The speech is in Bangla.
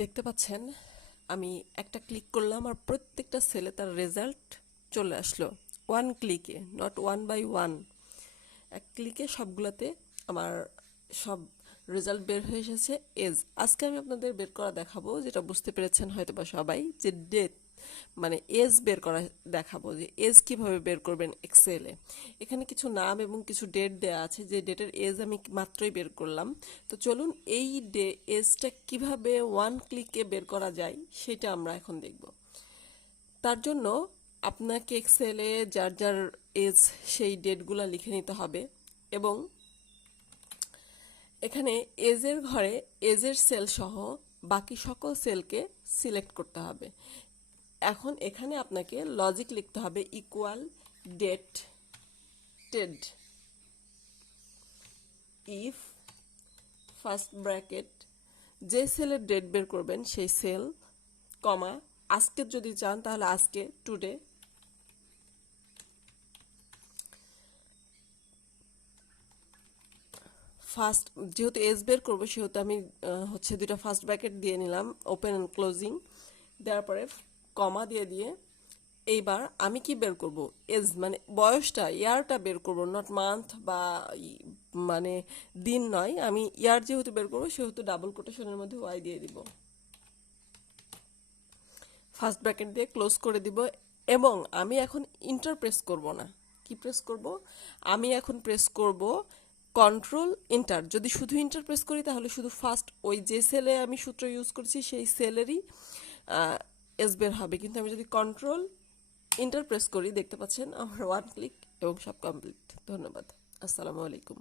দেখতে পাচ্ছেন আমি একটা ক্লিক করলাম আর প্রত্যেকটা সেলে তার রেজাল্ট চলে আসলো ওয়ান ক্লিকে, নট ওয়ান বাই ওয়ান। এক ক্লিকে সবগুলোতে আমার সব রেজাল্ট বের হয়ে এসেছে। এজ আজকে আমি আপনাদের বের করা দেখাবো, যেটা বুঝতে পেরেছেন হয়তো বা সবাই, যে ডেট মানে এজ বের করা দেখাবো, যে এজ কিভাবে বের করবেন এক্সেলে। এখানে কিছু নাম এবং কিছু ডেট দেওয়া আছে, যে ডেটের এজ আমি মাত্রই বের করলাম। তো চলুন এই এজটা কিভাবে ওয়ান ক্লিকে বের করা যায় সেটা আমরা এখন দেখব। তার জন্য আপনাকে এক্সেলে যার যার এজ সেই ডেটগুলো লিখে নিতে হবে এবং এখানে এজের ঘরে এজের সেল সহ বাকি সকল সেলকে সিলেক্ট করতে হবে। এখন এখানে আপনাকে লজিক লিখতে হবে ইকুয়াল ডেট টেড ইফ ফার্স্ট ব্র্যাকেট যে সেলের ডেট বের করবেন সেই সেল, কমা আজকে যদি চান তাহলে আজকে টুডে, ফার্স্ট যেহেতু এজ বের করবো সেহেতু আমি দুইটা ফার্স্ট ব্র্যাকেট দিয়ে নিলাম, ওপেন অ্যান্ড ক্লোজিং, দেওয়ার পরে কমা দিয়ে এইবার আমি কি বের করব, এজ মানে বয়সটা, ইয়ারটা বের করব, নট মান্থ বা মানে দিন নয়। আমি ইয়ার যেহেতু বের করবো সেহেতু ডাবল কোটেশনের মধ্যে ওয়াই দিয়ে দিব, ফার্স্ট ব্র্যাকেট দিয়ে ক্লোজ করে দিব। এবং আমি এখন ইন্টার প্রেস করব না, কি প্রেস করব, আমি এখন প্রেস করব কন্ট্রোল ইন্টার। যদি শুধু ইন্টার প্রেস করি তাহলে শুধু ফার্স্ট ওই যে সেলে আমি সূত্র ইউজ করছি সেই সেলেরই এস বের হবে, কিন্তু আমি যদি কন্ট্রোল ইন্টার প্রেস করি দেখতে পাচ্ছেন আমার ওয়ান ক্লিক এবং সব কমপ্লিট। ধন্যবাদ। আসসালামু আলাইকুম।